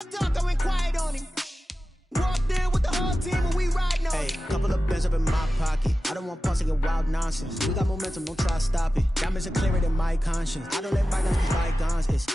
Start going quiet on him. Walked in with the whole team and we riding on. Hey, couple of bands up in my pocket. I don't want passing and wild nonsense. We got momentum, don't try to stop it. Diamonds are clearer than my conscience. I don't let bygones be bygones.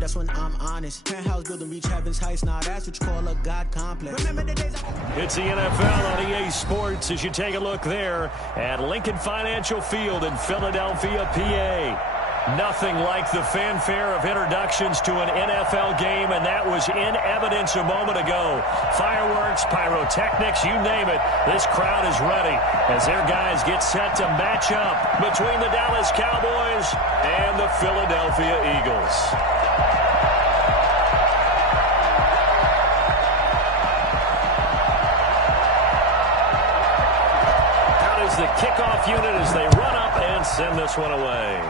That's when I'm honest. Penthouse building reach heaven's heights. Now that's what you call a God complex. Remember the days It's the NFL on EA Sports as you take a look there at Lincoln Financial Field in Philadelphia, PA. Nothing like the fanfare of introductions to an NFL game, and that was in evidence a moment ago. Fireworks, pyrotechnics, you name it. This crowd is ready as their guys get set to match up between the Dallas Cowboys and the Philadelphia Eagles. Out is the kickoff unit as they run up and send this one away.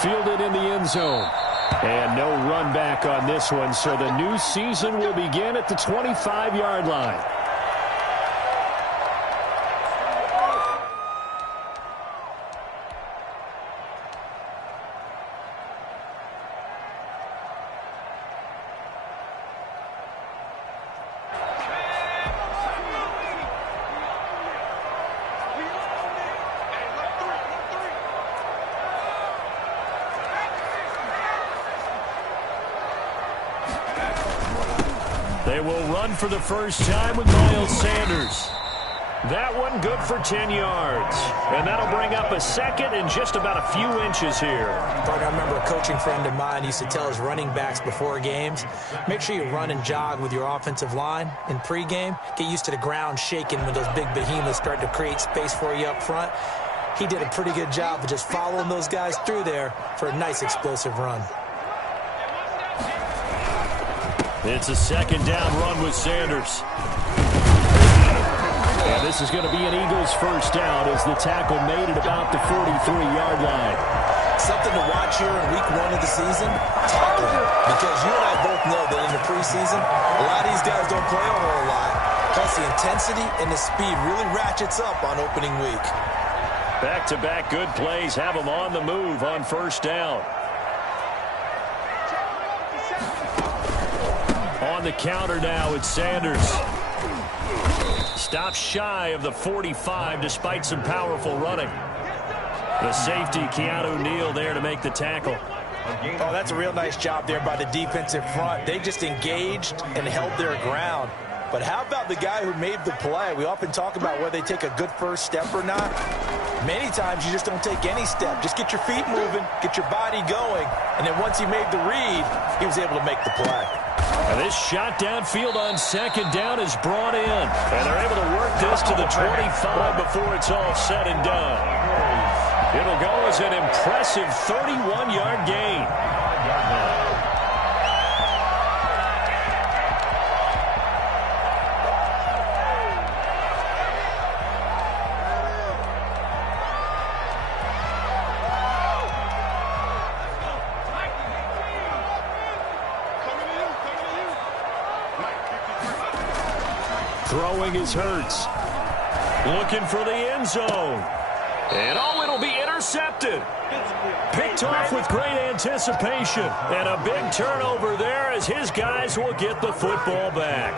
Fielded in the end zone. And no run back on this one, so the new season will begin at the 25-yard line. They will run for the first time with Miles Sanders. That one good for 10 yards. And that'll bring up a second and just about a few inches here. I remember a coaching friend of mine used to tell his running backs before games, make sure you run and jog with your offensive line in pregame. Get used to the ground shaking when those big behemoths start to create space for you up front. He did a pretty good job of just following those guys through there for a nice explosive run. It's a second down run with Sanders. And this is going to be an Eagles first down as the tackle made at about the 43-yard line. Something to watch here in week 1 of the season, tackling. Because you and I both know that in the preseason, a lot of these guys don't play a whole lot. Plus the intensity and the speed really ratchets up on opening week. Back-to-back good plays have them on the move on first down. On the counter now, it's Sanders. Stops shy of the 45 despite some powerful running. The safety, Keanu Neal, there to make the tackle. Oh, that's a real nice job there by the defensive front. They just engaged and held their ground. But how about the guy who made the play? We often talk about whether they take a good first step or not. Many times you just don't take any step. Just get your feet moving, get your body going, and then once he made the read, he was able to make the play. And this shot downfield on second down is brought in. And they're able to work this to the 25 before it's all said and done. It'll go as an impressive 31-yard gain. Throwing is Hurts. Looking for the end zone. And it'll be intercepted. Picked off with great anticipation. And a big turnover there as his guys will get the football back.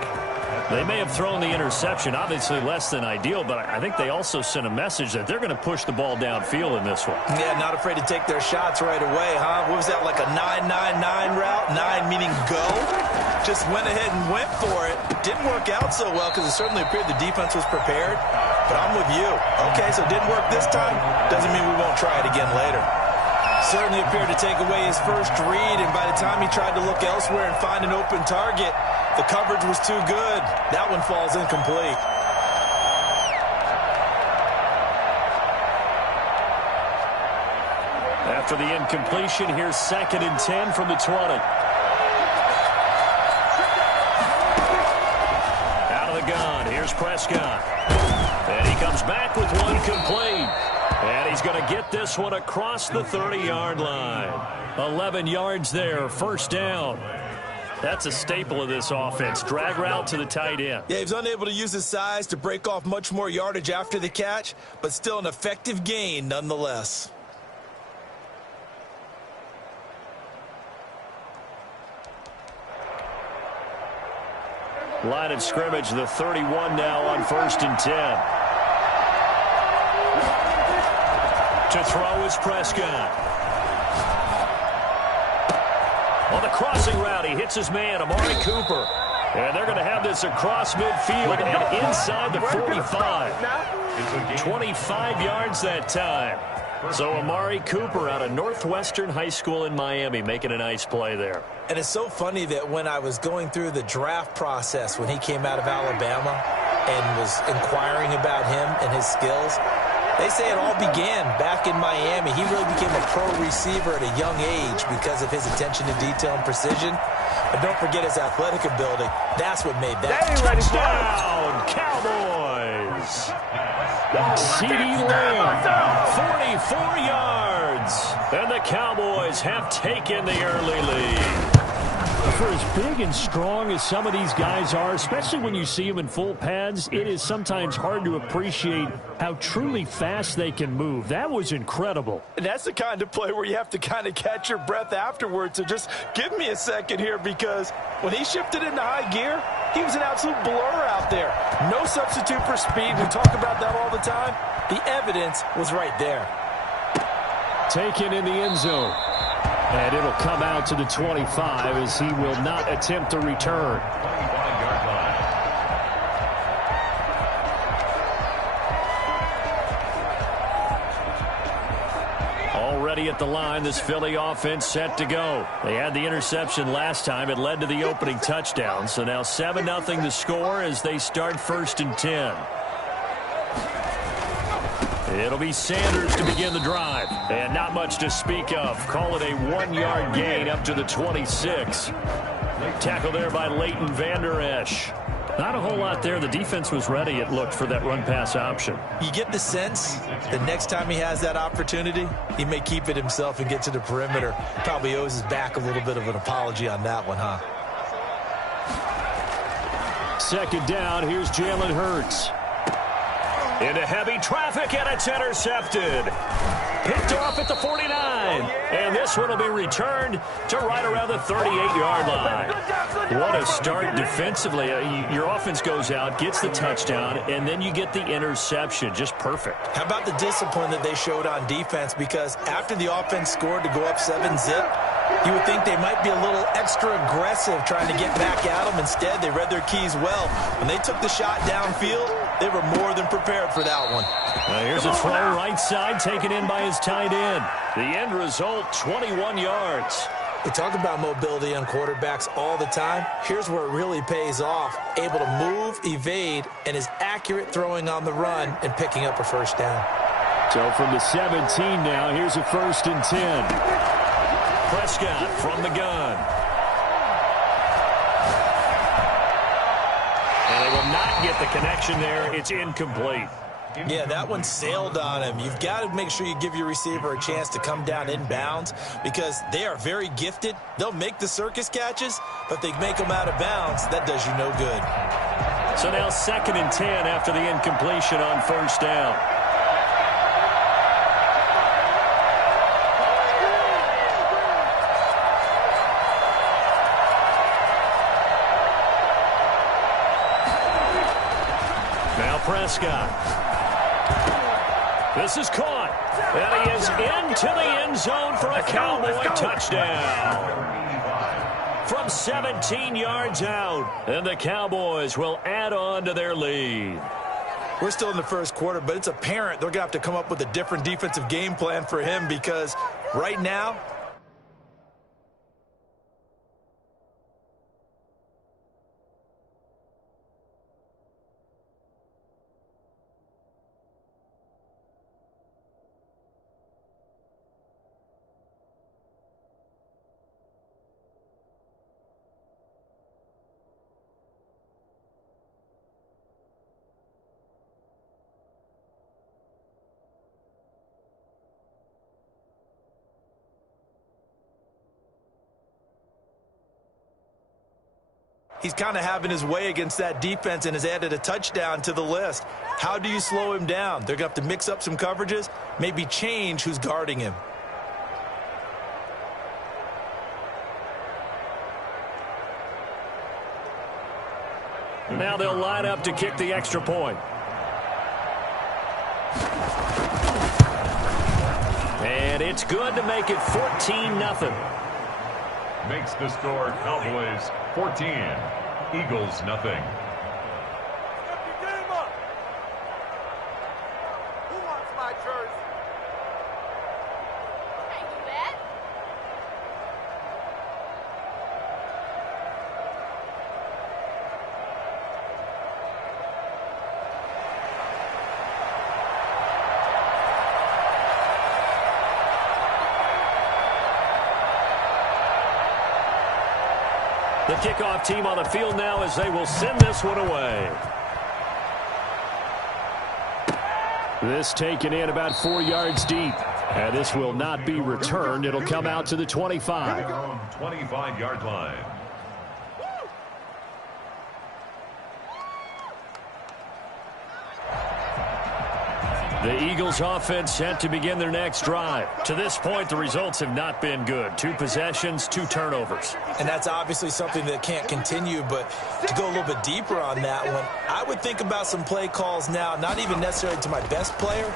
They may have thrown the interception, obviously less than ideal, but I think they also sent a message that they're going to push the ball downfield in this one. Yeah, not afraid to take their shots right away, huh? What was that, like a 9-9-9 route? 9 meaning go? Just went ahead and went for it. Didn't work out so well because it certainly appeared the defense was prepared. But I'm with you. Okay, so it didn't work this time. Doesn't mean we won't try it again later. Certainly appeared to take away his first read, and by the time he tried to look elsewhere and find an open target, the coverage was too good. That one falls incomplete. After the incompletion, here's 2nd and 10 from the 20. Out of the gun, here's Prescott. And he comes back with one complete. And he's going to get this one across the 30-yard line. 11 yards there, first down. That's a staple of this offense. Drag route to the tight end. Yeah, he was unable to use his size to break off much more yardage after the catch, but still an effective gain nonetheless. Line of scrimmage, the 31 now on 1st and 10. To throw is Prescott. On the crossing route, he hits his man, Amari Cooper. And they're going to have this across midfield and inside the 45. 25 yards that time. So Amari Cooper out of Northwestern High School in Miami making a nice play there. And it's so funny that when I was going through the draft process when he came out of Alabama and was inquiring about him and his skills, they say it all began back in Miami. He really became a pro receiver at a young age because of his attention to detail and precision. But don't forget his athletic ability. That's what made that touchdown, Cowboys. CeeDee Lamb, 44 yards. And the Cowboys have taken the early lead. For as big and strong as some of these guys are, especially when you see them in full pads, it is sometimes hard to appreciate how truly fast they can move. That was incredible. And that's the kind of play where you have to kind of catch your breath afterwards. So just give me a second here, because when he shifted into high gear, he was an absolute blur out there. No substitute for speed. We talk about that all the time. The evidence was right there. Taken in the end zone. And it'll come out to the 25 as he will not attempt to return. Already at the line, this Philly offense set to go. They had the interception last time. It led to the opening touchdown. So now 7-0 the score as they start 1st and 10. It'll be Sanders to begin the drive. And not much to speak of. Call it a 1-yard gain up to the 26. Tackle there by Leighton Vander Esch. Not a whole lot there. The defense was ready, it looked, for that run-pass option. You get the sense the next time he has that opportunity, he may keep it himself and get to the perimeter. Probably owes his back a little bit of an apology on that one, huh? 2nd down, here's Jalen Hurts. Into heavy traffic, and it's intercepted. Picked off at the 49. And this one will be returned to right around the 38-yard line. What a start defensively. Your offense goes out, gets the touchdown, and then you get the interception. Just perfect. How about the discipline that they showed on defense? Because after the offense scored to go up 7-zip, you would think they might be a little extra aggressive trying to get back at them. Instead, they read their keys well. When they took the shot downfield, they were more than prepared for that one. Here's a throw right side, taken in by his tight end. The end result, 21 yards. We talk about mobility on quarterbacks all the time. Here's where it really pays off. Able to move, evade, and is accurate throwing on the run and picking up a 1st down. So from the 17 now, here's a 1st and 10. Prescott from the gun. And they will not get the connection there. It's incomplete. Yeah, that one sailed on him. You've got to make sure you give your receiver a chance to come down inbounds because they are very gifted. They'll make the circus catches, but they make them out of bounds. That does you no good. So now 2nd and 10 after the incompletion on 1st down. Prescott. This is caught. And he is into the end zone for a Cowboy touchdown. From 17 yards out. And the Cowboys will add on to their lead. We're still in the 1st quarter, but it's apparent they're going to have to come up with a different defensive game plan for him because right now, he's kind of having his way against that defense and has added a touchdown to the list. How do you slow him down? They're going to have to mix up some coverages, maybe change who's guarding him. Now they'll line up to kick the extra point. And it's good to make it 14-0. Makes the score Cowboys 14, Eagles nothing. Who wants my jersey? Can't do that. The kickoff team on the field now as they will send this one away. This taken in about 4 yards deep. And this will not be returned. It'll come out to the 25. 25-yard line. The Eagles offense set to begin their next drive. To this point, the results have not been good. 2 possessions, 2 turnovers. And that's obviously something that can't continue, but to go a little bit deeper on that one, I would think about some play calls now, not even necessarily to my best player,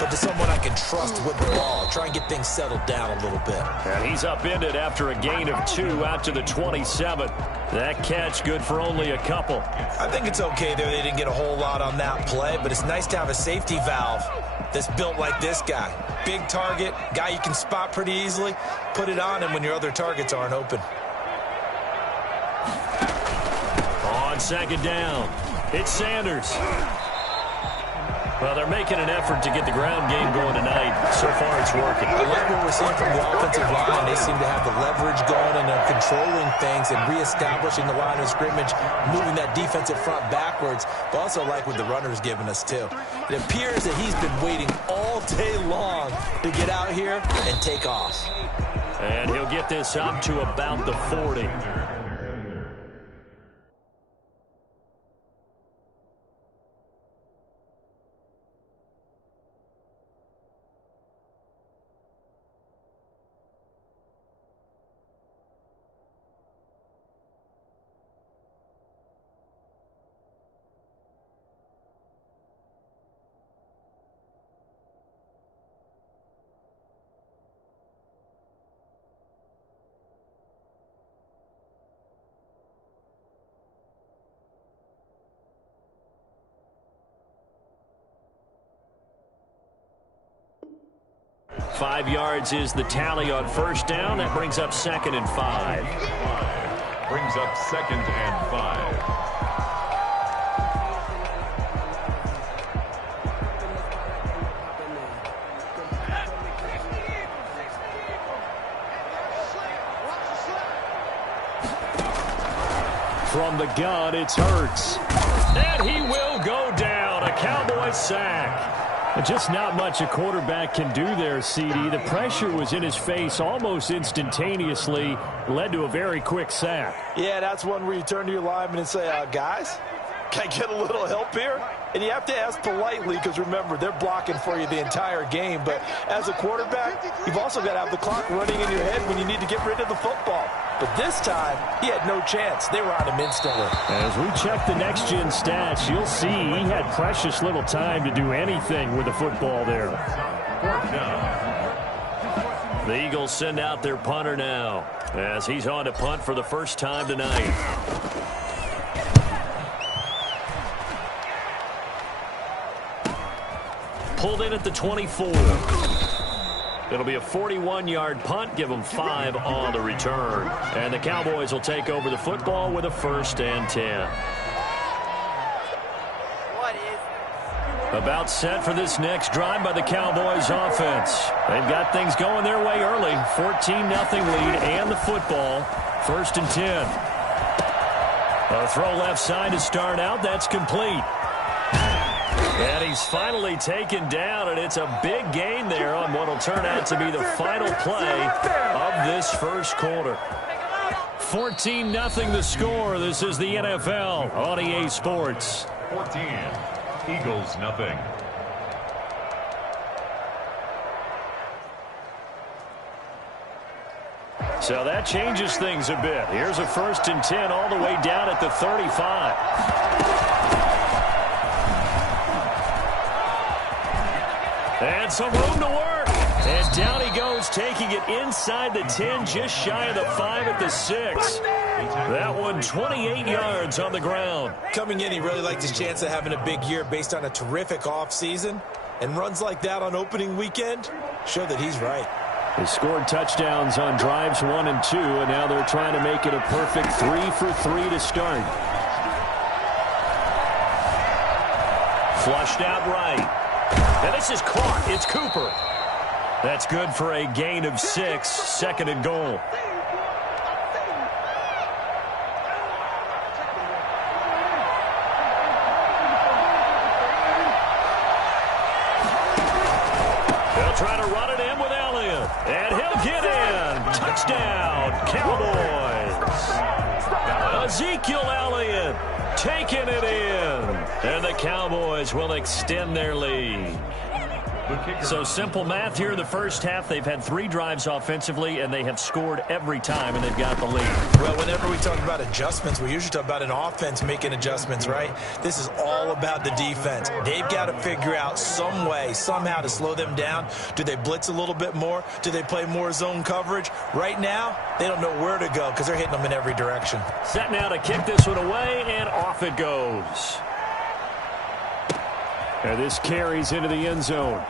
but to someone I can trust with the ball. Try and get things settled down a little bit. And he's upended after a gain of 2 out to the 27. That catch good for only a couple. I think it's okay there. They didn't get a whole lot on that play, but it's nice to have a safety valve that's built like this guy. Big target, guy you can spot pretty easily. Put it on him when your other targets aren't open. On second down, it's Sanders. Well, they're making an effort to get the ground game going tonight. So far, it's working. I like what we're seeing from the offensive line. They seem to have the leverage going and they're controlling things and reestablishing the line of scrimmage, moving that defensive front backwards. But also like what the runner's giving us, too. It appears that he's been waiting all day long to get out here and take off. And he'll get this up to about the 40. Five yards is the tally on first down. That brings up 2nd and 5. Brings up 2nd and 5. From the gun, it's Hurts. And he will go down. A Cowboy sack. Just not much a quarterback can do there, CD. The pressure was in his face almost instantaneously, led to a very quick sack. Yeah, that's one where you turn to your lineman and say, guys, can I get a little help here? And you have to ask politely because, remember, they're blocking for you the entire game. But as a quarterback, you've also got to have the clock running in your head when you need to get rid of the football. But this time, he had no chance. They were on him instantly. As we check the next-gen stats, you'll see he had precious little time to do anything with the football there. The Eagles send out their punter now as he's on to punt for the first time tonight. Pulled in at the 24. It'll be a 41-yard punt, give them 5 on the return. And the Cowboys will take over the football with a 1st and 10. What is this? About set for this next drive by the Cowboys offense. They've got things going their way early. 14-0 lead and the football. 1st and 10. A throw left side to start out. That's complete. And he's finally taken down, and it's a big gain there on what will turn out to be the final play of this first quarter. 14-0 the score. This is the NFL on EA Sports. 14, Eagles nothing. So that changes things a bit. Here's a 1st and 10 all the way down at the 35. And some room to work. And down he goes, taking it inside the 10, just shy of the 5 at the 6. That one 28 yards on the ground. Coming in, he really liked his chance of having a big year based on a terrific offseason. And runs like that on opening weekend show that he's right. They scored touchdowns on drives 1 and 2, and now they're trying to make it a perfect 3 for 3 to start. Flushed out right. And this is caught. It's Cooper. That's good for a gain of 6, 2nd and goal. They'll try to run it in with Elliott. And he'll get in. Touchdown, Cowboys. Ezekiel Elliott taking it in. And the Cowboys will extend their lead. So simple math here in the first half. They've had 3 drives offensively, and they have scored every time, and they've got the lead. Well, whenever we talk about adjustments, we usually talk about an offense making adjustments, right? This is all about the defense. They've got to figure out some way, somehow to slow them down. Do they blitz a little bit more? Do they play more zone coverage? Right now, they don't know where to go because they're hitting them in every direction. Set now to kick this one away, and off it goes. And this carries into the end zone.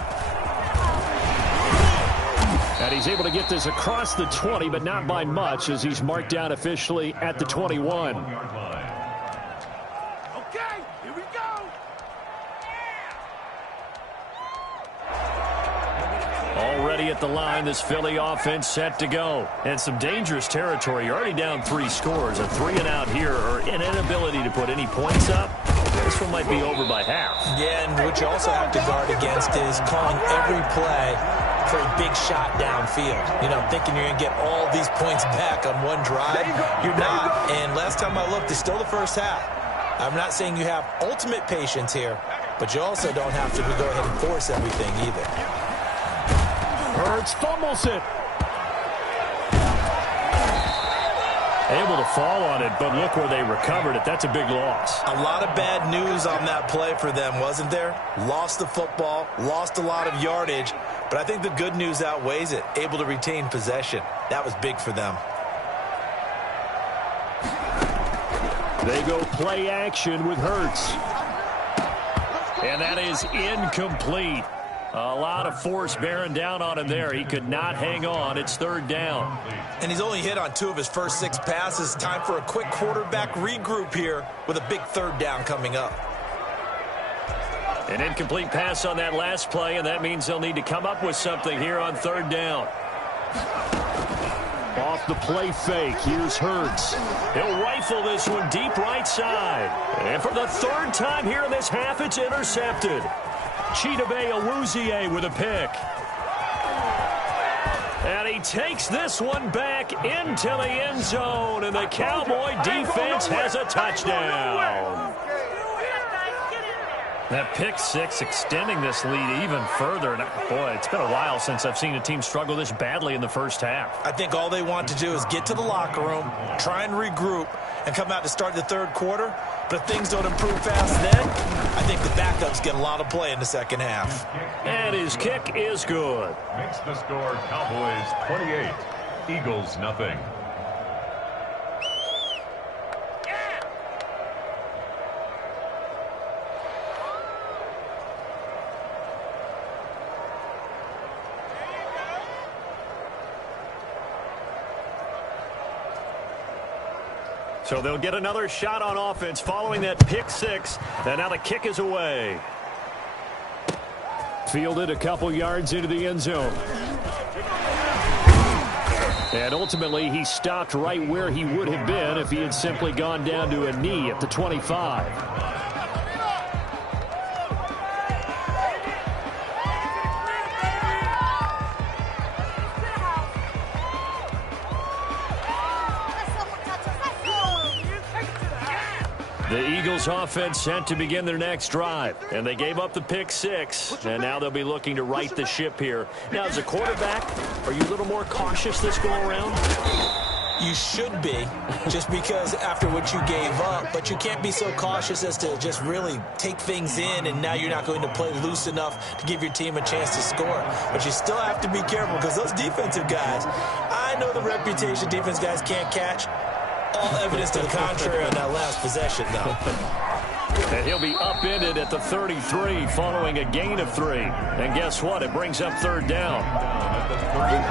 And he's able to get this across the 20, but not by much, as he's marked down officially at the 21. Okay, here we go. Already at the line, this Philly offense set to go. And some dangerous territory. You're already down 3 scores. A 3 and out here, or an inability to put any points up. This one might be over by half. Yeah, and what you also have to guard against is calling every play for a big shot downfield. You know, thinking you're going to get all these points back on one drive. You're not. And last time I looked, it's still the first half. I'm not saying you have ultimate patience here, but you also don't have to go ahead and force everything either. Hurts fumbles it. Able to fall on it, but look where they recovered it. That's a big loss. A lot of bad news on that play for them, wasn't there? Lost the football, lost a lot of yardage, but I think the good news outweighs it. Able to retain possession. That was big for them. They go play action with Hurts. And that is incomplete. A lot of force bearing down on him there. He could not hang on. It's 3rd down. And he's only hit on 2 of his first 6 passes. Time for a quick quarterback regroup here with a big 3rd down coming up. An incomplete pass on that last play, and that means they'll need to come up with something here on 3rd down. Off the play fake, here's Hurts. He'll rifle this one deep right side. And for the 3rd time here in this half, it's intercepted. Chidobe Awuzie with a pick. And he takes this one back into the end zone, and the Cowboy defense has a touchdown. That pick 6 extending this lead even further. And boy, it's been a while since I've seen a team struggle this badly in the first half. I think all they want to do is get to the locker room, try and regroup, and come out to start the 3rd quarter. But if things don't improve fast then, I think the backups get a lot of play in the 2nd half. And his kick is good. Makes the score Cowboys 28, Eagles nothing. So they'll get another shot on offense following that pick 6. And now the kick is away. Fielded a couple yards into the end zone. And ultimately, he stopped right where he would have been if he had simply gone down to a knee at the 25. The Eagles offense set to begin their next drive, and they gave up the pick 6, and now they'll be looking to right the ship here. Now, as a quarterback, are you a little more cautious this go-around? You should be, just because after what you gave up, but you can't be so cautious as to just really take things in, and now you're not going to play loose enough to give your team a chance to score. But you still have to be careful, because those defensive guys, I know the reputation defense guys can't catch. All evidence to the contrary on that last possession, though. And he'll be upended at the 33 following a gain of 3. And guess what? It brings up 3rd down.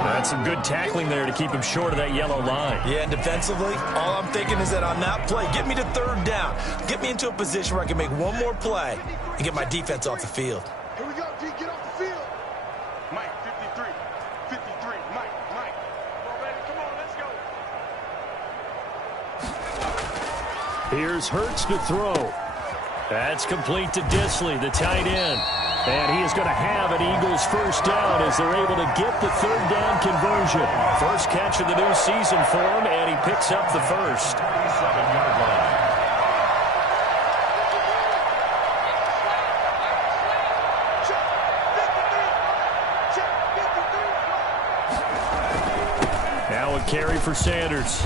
That's some good tackling there to keep him short of that yellow line. Yeah, and defensively, all I'm thinking is that on that play, get me to 3rd down. Get me into a position where I can make one more play and get my defense off the field. Here we go, G. Get off the field. Mike, 53. 53. Mike. Come on, baby. Come on, let's go. Here's Hurts to throw. That's complete to Disley, the tight end. And he is going to have an Eagles first down as they're able to get the 3rd down conversion. First catch of the new season for him, and he picks up the first. 7-yard line. Now a carry for Sanders.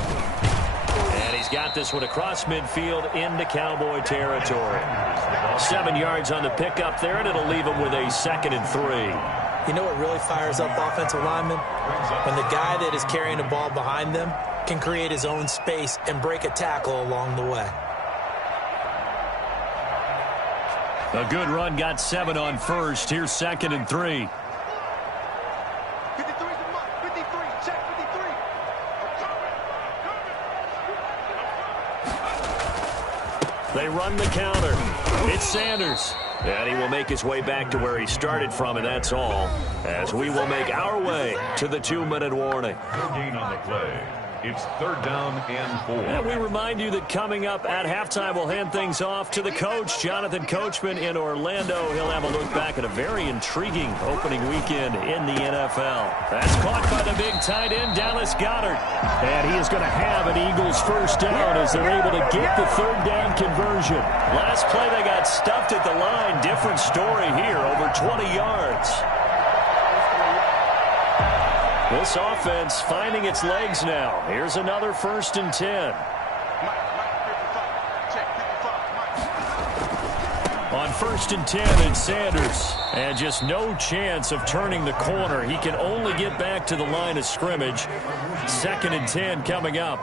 And he's got this one across midfield into Cowboy territory. 7 yards on the pickup there, and it'll leave him with a 2nd and 3. You know what really fires up offensive linemen? When the guy that is carrying the ball behind them can create his own space and break a tackle along the way. A good run, got 7 on first. Here's 2nd and 3. 53 is the mark. 53. Check 53. They run the counter. It's Sanders. And he will make his way back to where he started from, and that's all. As we will make our way to the 2-minute warning. No gain on the play. It's 3rd down and 4. And we remind you that coming up at halftime, we'll hand things off to the coach, Jonathan Coachman in Orlando. He'll have a look back at a very intriguing opening weekend in the NFL. That's caught by the big tight end, Dallas Goedert. And he is going to have an Eagles first down as they're able to get the 3rd down conversion. Last play, they got stuffed at the line. Different story here, over 20 yards. This offense finding its legs now. Here's another 1st and 10. On 1st and 10, it's Sanders. And just no chance of turning the corner. He can only get back to the line of scrimmage. 2nd and 10 coming up.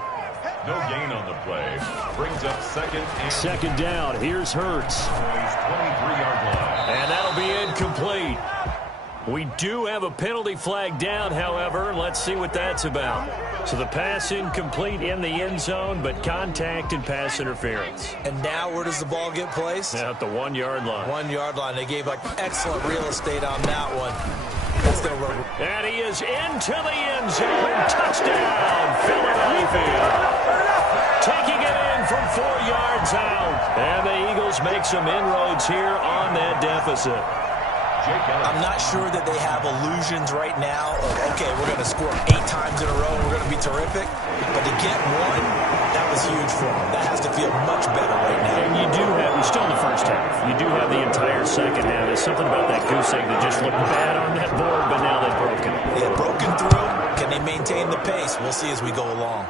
No gain on the play. Brings up 2nd down. Here's Hurts. 23-yard line. And that'll be incomplete. We do have a penalty flag down, however. Let's see what that's about. So the pass incomplete in the end zone, but contact and pass interference. And now where does the ball get placed? At the 1-yard line. 1-yard line. They gave up excellent real estate on that one. That's going to work. And he is into the end zone. Touchdown, Philadelphia. Taking it in from 4 yards out. And the Eagles make some inroads here on that deficit. I'm not sure that they have illusions right now of, okay, we're going to score 8 times in a row and we're going to be terrific. But to get 1, that was huge for them. That has to feel much better right now. And you're still in the first half. You do have the entire second half. There's something about that goose egg that just looked bad on that board, but now they've broken it. Yeah, broken through. Can they maintain the pace? We'll see as we go along.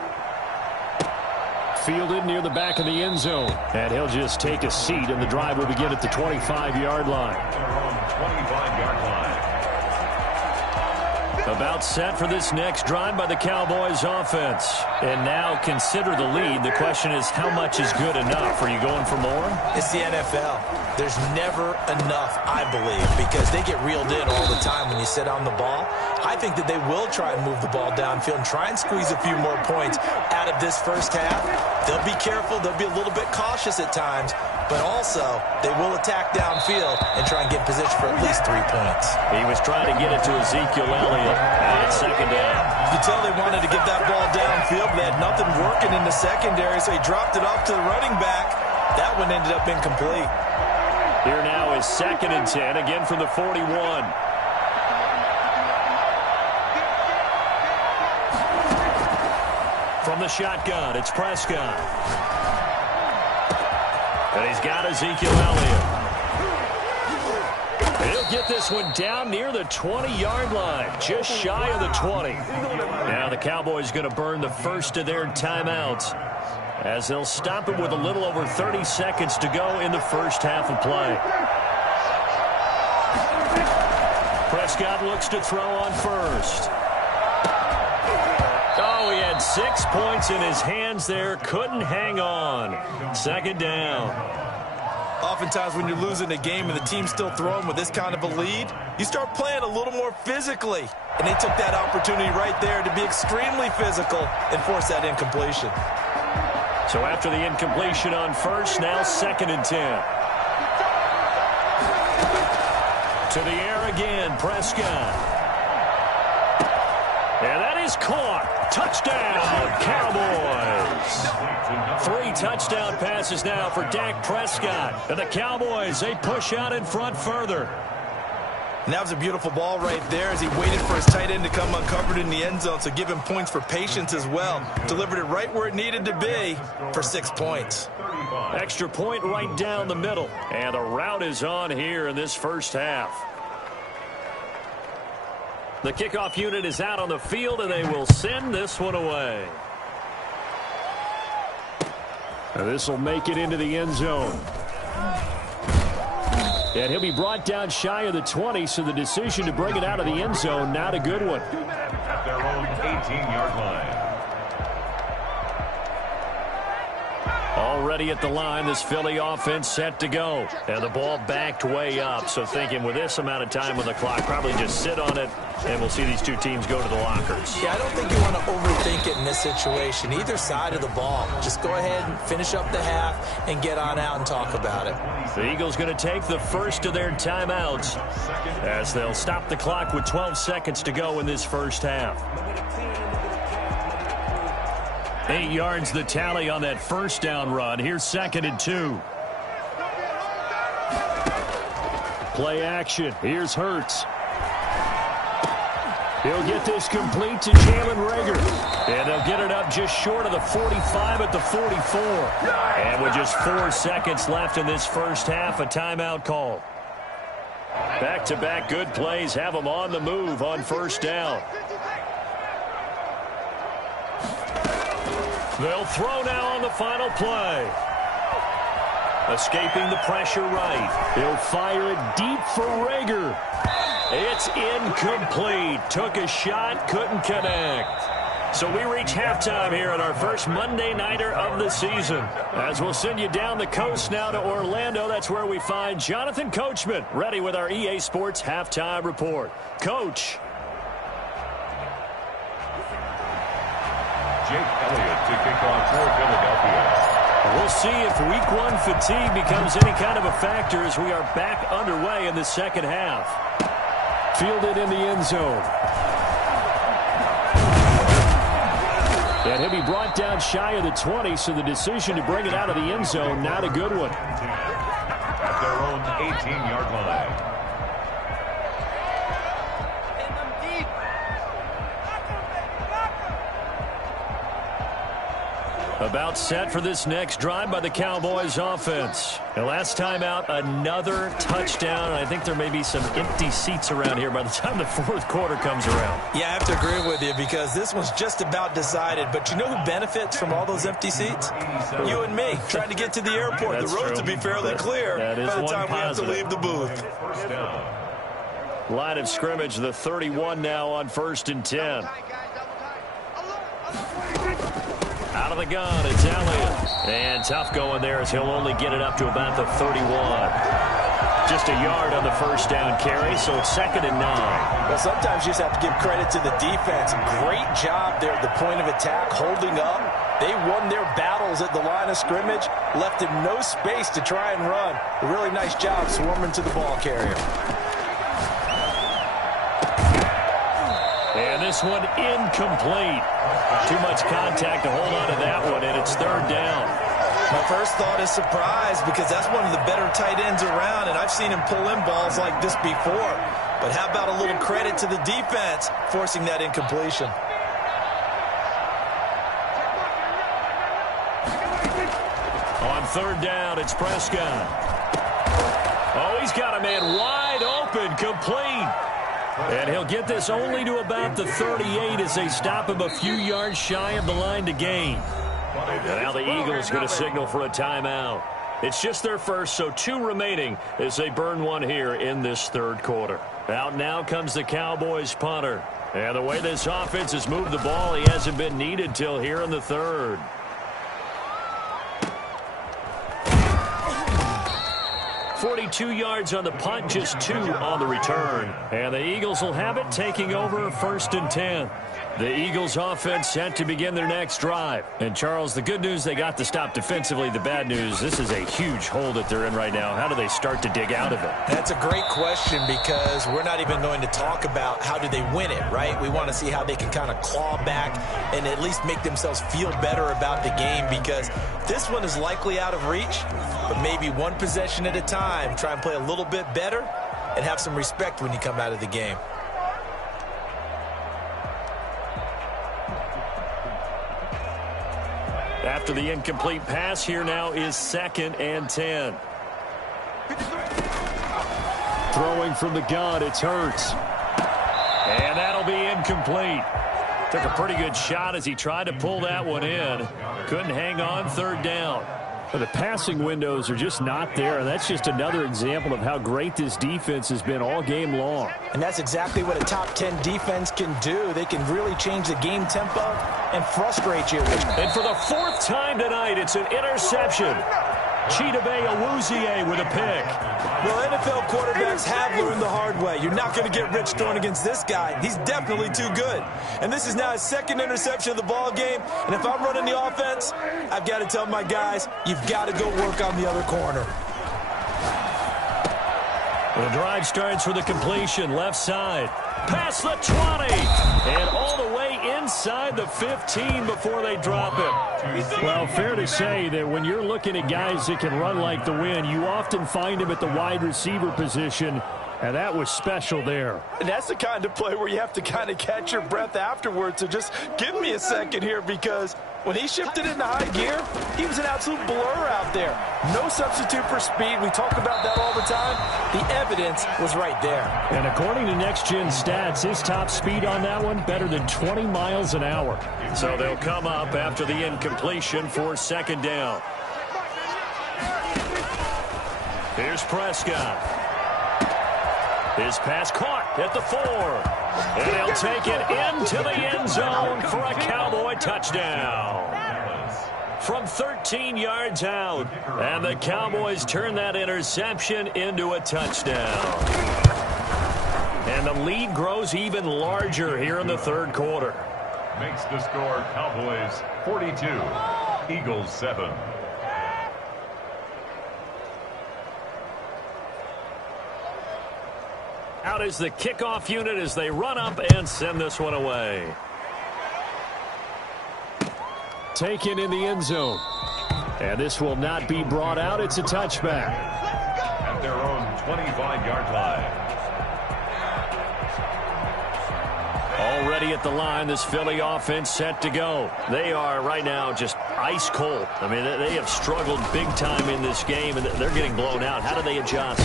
Fielded near the back of the end zone. And he'll just take a seat, and the drive will begin at the 25-yard line. 25-yard line. About set for this next drive by the Cowboys offense. And now consider the lead. The question is, how much is good enough? Are you going for more? It's the NFL. There's never enough, I believe, because they get reeled in all the time when you sit on the ball. I think that they will try and move the ball downfield and try and squeeze a few more points out of this first half. They'll be careful. They'll be a little bit cautious at times, but also they will attack downfield and try and get position for at least 3 points. He was trying to get it to Ezekiel Elliott, and it's 2nd down. You can tell they wanted to get that ball downfield, but they had nothing working in the secondary, so he dropped it off to the running back. That one ended up incomplete. Here now is 2nd and 10, again from the 41. From the shotgun, it's Prescott. And he's got Ezekiel Elliott. He'll get this one down near the 20-yard line, just shy of the 20. Now the Cowboys going to burn the first of their timeouts as they'll stop it with a little over 30 seconds to go in the first half of play. Prescott looks to throw on first. Oh, he had 6 points in his hands there. Couldn't hang on. Second down. Oftentimes when you're losing a game and the team's still throwing with this kind of a lead, you start playing a little more physically. And they took that opportunity right there to be extremely physical and force that incompletion. So after the incompletion on first, now 2nd and 10. To the air again, Prescott. And that is caught. Touchdown, Cowboys. 3 touchdown passes now for Dak Prescott. And the Cowboys, they push out in front further. And that was a beautiful ball right there as he waited for his tight end to come uncovered in the end zone, so give him points for patience as well. Delivered it right where it needed to be for 6 points. Extra point right down the middle. And the route is on here in this first half. The kickoff unit is out on the field, and they will send this one away. And this will make it into the end zone. And he'll be brought down shy of the 20, so the decision to bring it out of the end zone, not a good one. At their own 18-yard line. Already at the line, this Philly offense set to go. And the ball backed way up, so thinking with this amount of time on the clock, probably just sit on it, and we'll see these two teams go to the lockers. Yeah, I don't think you want to overthink it in this situation. Either side of the ball. Just go ahead and finish up the half and get on out and talk about it. The Eagles going to take the first of their timeouts as they'll stop the clock with 12 seconds to go in this first half. 8 yards the tally on that first down run. Here's 2nd and 2. Play action. Here's Hurts. He'll get this complete to Jalen Reagor. And they'll get it up just short of the 45 at the 44. And with just 4 seconds left in this first half, a timeout call. Back-to-back good plays have them on the move on first down. They'll throw now on the final play. Escaping the pressure right. He'll fire it deep for Reagor. It's incomplete. Took a shot, couldn't connect. So we reach halftime here at our first Monday Nighter of the season. As we'll send you down the coast now to Orlando, that's where we find Jonathan Coachman, ready with our EA Sports Halftime Report. Coach. Jake Elliott to kick off for Philadelphia. We'll see if week 1 fatigue becomes any kind of a factor as we are back underway in the second half. Fielded in the end zone. And he'll be brought down shy of the 20, so the decision to bring it out of the end zone, not a good one. At their own 18-yard line. About set for this next drive by the Cowboys offense. And last time out, another touchdown. I think there may be some empty seats around here by the time the fourth quarter comes around. Yeah, I have to agree with you because this one's just about decided. But you know who benefits from all those empty seats? You and me, trying to get to the airport. The roads will be fairly clear by the time we have to leave the booth. Line of scrimmage, the 31 now on 1st and 10. Out of the gun, it's Elliott. And tough going there as he'll only get it up to about the 31. Just a yard on the first down carry, so it's 2nd and 9. Well, sometimes you just have to give credit to the defense. Great job there at the point of attack, holding up. They won their battles at the line of scrimmage, left him no space to try and run. A really nice job swarming to the ball carrier. And this one incomplete. Too much contact to hold on to that one, and it's 3rd down. My first thought is surprise because that's one of the better tight ends around, and I've seen him pull in balls like this before. But how about a little credit to the defense forcing that incompletion? On third down, it's Prescott. Oh, he's got a man wide open, complete. And he'll get this only to about the 38 as they stop him a few yards shy of the line to gain. And now the Eagles going to signal for a timeout. It's just their first, so 2 remaining as they burn one here in this third quarter. Out now comes the Cowboys punter. And the way this offense has moved the ball, he hasn't been needed till here in the third. .42 yards on the punt, just 2 on the return. And the Eagles will have it, taking over 1st and 10. The Eagles offense set to begin their next drive. And, Charles, the good news, they got the stop defensively. The bad news, this is a huge hole that they're in right now. How do they start to dig out of it? That's a great question because we're not even going to talk about how do they win it, right? We want to see how they can kind of claw back and at least make themselves feel better about the game because this one is likely out of reach, but maybe one possession at a time. Try and play a little bit better and have some respect when you come out of the game. After the incomplete pass, here now is 2nd and 10. Throwing from the gun, it's Hurts. And that'll be incomplete. Took a pretty good shot as he tried to pull that one in. Couldn't hang on, 3rd down. But the passing windows are just not there, and that's just another example of how great this defense has been all game long. And that's exactly what a top 10 defense can do. They can really change the game tempo and frustrate you. And for the 4th time tonight, it's an interception. Chidobe Awuzie with a pick. Well, NFL quarterbacks have learned the hard way. You're not going to get rich throwing against this guy. He's definitely too good. And this is now his 2nd interception of the ball game. And if I'm running the offense, I've got to tell my guys, you've got to go work on the other corner. The drive starts with a completion, left side. Past the 20. And all the way inside the 15 before they drop it. Well, fair to say that when you're looking at guys that can run like the wind, you often find them at the wide receiver position. And that was special there. And that's the kind of play where you have to kind of catch your breath afterwards. So just give me a second here because when he shifted into high gear, he was an absolute blur out there. No substitute for speed. We talk about that all the time. The evidence was right there. And according to Next Gen Stats, his top speed on that one, better than 20 miles an hour. So they'll come up after the incompletion for 2nd down. Here's Prescott. His pass caught at the 4. And he'll take it into the end zone for a Cowboy touchdown. From 13 yards out. And the Cowboys turn that interception into a touchdown. And the lead grows even larger here in the 3rd quarter. Makes the score Cowboys 42, Eagles 7. Out is the kickoff unit as they run up and send this one away. Taken in the end zone. And this will not be brought out. It's a touchback. At their own 25-yard line. Already at the line, this Philly offense set to go. They are right now just ice cold. I mean, they have struggled big time in this game, and they're getting blown out. How do they adjust?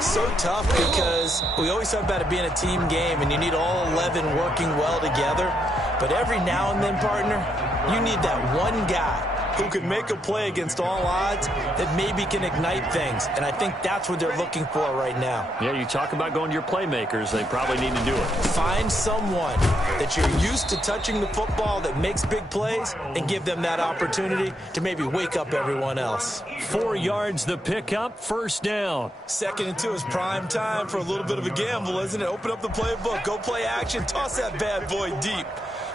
So tough because we always talk about it being a team game and you need all 11 working well together. But every now and then, partner, you need that one guy who can make a play against all odds that maybe can ignite things. And I think that's what they're looking for right now. Yeah, you talk about going to your playmakers. They probably need to do it. Find someone that you're used to touching the football that makes big plays and give them that opportunity to maybe wake up everyone else. 4 yards the pickup, 1st down. 2nd and 2 is prime time for a little bit of a gamble, isn't it? Open up the playbook, go play action, toss that bad boy deep.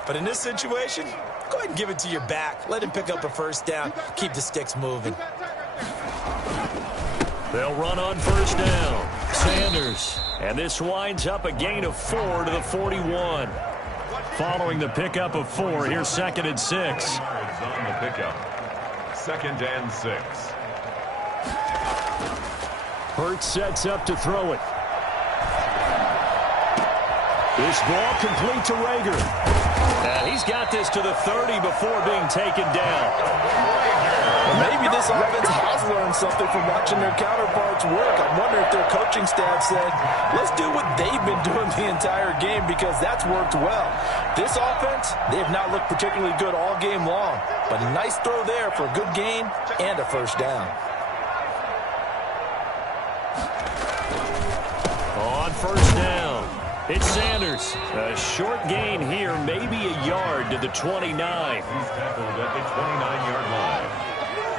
But in this situation, go ahead and give it to your back. Let him pick up a 1st down. Keep the sticks moving. They'll run on 1st down. Sanders. And this winds up a gain of 4 to the 41. Following the pickup of 4, here's 2nd and 6. On the pickup. 2nd and 6. Hurts sets up to throw it. This ball complete to Rager. And he's got this to the 30 before being taken down. Well, maybe this offense has learned something from watching their counterparts work. I'm wondering if their coaching staff said, let's do what they've been doing the entire game because that's worked well. This offense, they have not looked particularly good all game long, but a nice throw there for a good gain and a first down. On first down, it's Sanders. A short gain here, maybe a yard to the 29. He's tackled at the 29-yard line.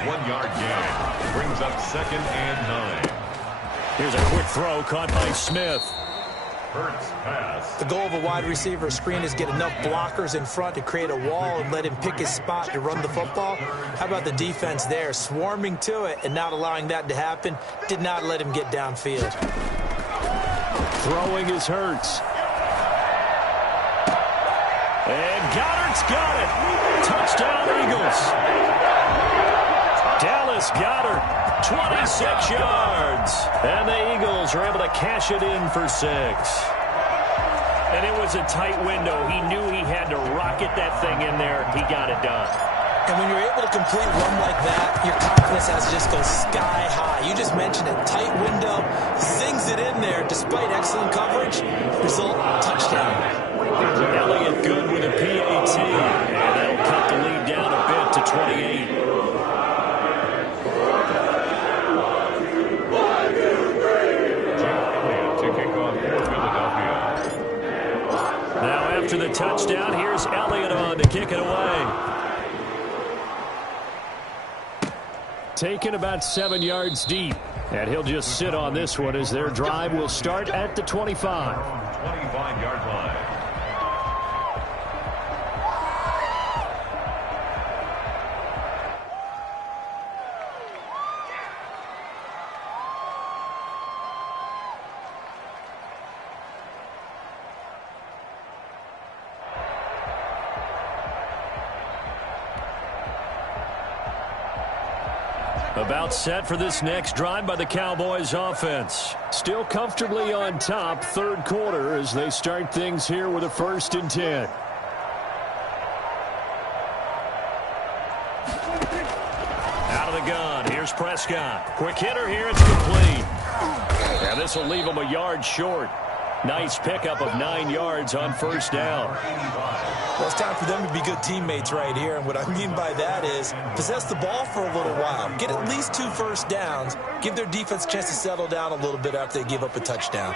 1-yard gain. Brings up 2nd and 9. Here's a quick throw caught by Smith. Hurts pass. The goal of a wide receiver screen is get enough blockers in front to create a wall and let him pick his spot to run the football. How about the defense there, swarming to it and not allowing that to happen? Did not let him get downfield. Throwing is Hurts. And Goddard's got it. Touchdown, Eagles. Dallas Goedert, 26 yards. And the Eagles are able to cash it in for 6. And it was a tight window. He knew he had to rocket that thing in there. He got it done. And when you're able to complete a run like that, your confidence has to just go sky high. You just mentioned it. Tight window, zings it in there despite excellent coverage. Result, touchdown. Elliott good with a PAT. And that'll cut the lead down a bit to 28. To kick off for Philadelphia. Now after the touchdown, here's Elliott on to kick it away. Taken about 7 yards deep. And he'll just sit on this one as their drive will start at the 25. 25-yard line. About set for this next drive by the Cowboys offense. Still comfortably on top, third quarter as they start things here with a 1st and 10. Out of the gun, here's Prescott. Quick hitter here, it's complete. And this will leave him a yard short. Nice pickup of 9 yards on first down. Well, it's time for them to be good teammates right here. And what I mean by that is possess the ball for a little while. Get at least 2 first downs. Give their defense a chance to settle down a little bit after they give up a touchdown.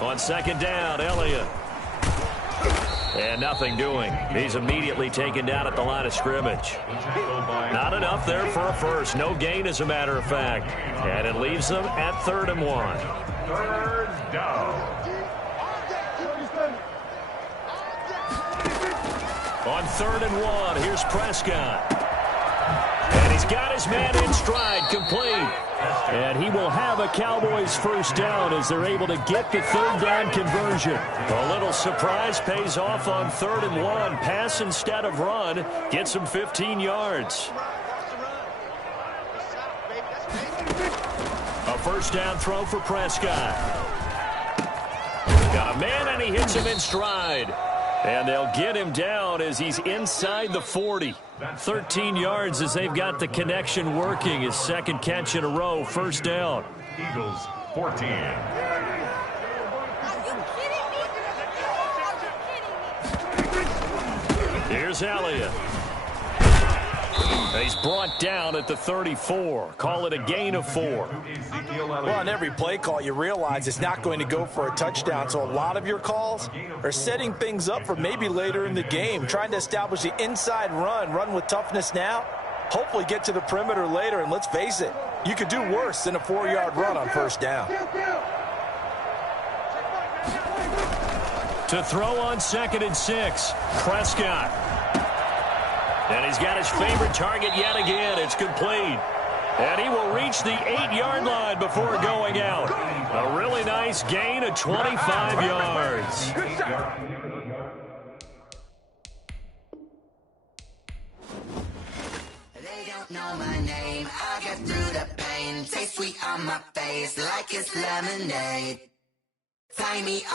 On second down, Elliott. And nothing doing. He's immediately taken down at the line of scrimmage. Not enough there for a first. No gain, as a matter of fact. And it leaves them at 3rd and 1. 3rd down. On 3rd and 1, here's Prescott. And he's got his man in stride, complete. And he will have a Cowboys first down as they're able to get the 3rd down conversion. A little surprise pays off on 3rd and 1. Pass instead of run. Gets him 15 yards. A first down throw for Prescott. Got a man and he hits him in stride. And they'll get him down as he's inside the 40. 13 yards as they've got the connection working. His 2nd catch in a row, first down. Eagles 14. Here's Elliott. He's brought down at the 34. Call it a gain of 4. Well, on every play call, you realize it's not going to go for a touchdown. So a lot of your calls are setting things up for maybe later in the game, trying to establish the inside run with toughness now, hopefully get to the perimeter later. And let's face it, you could do worse than a 4-yard run on first down. To throw on 2nd and 6, Prescott. And he's got his favorite target yet again. It's complete. And he will reach the 8-yard line before going out. A really nice gain of 25 yards. They don't know my name. I get through the pain. Taste sweet on my face like it's lemonade. tie me up.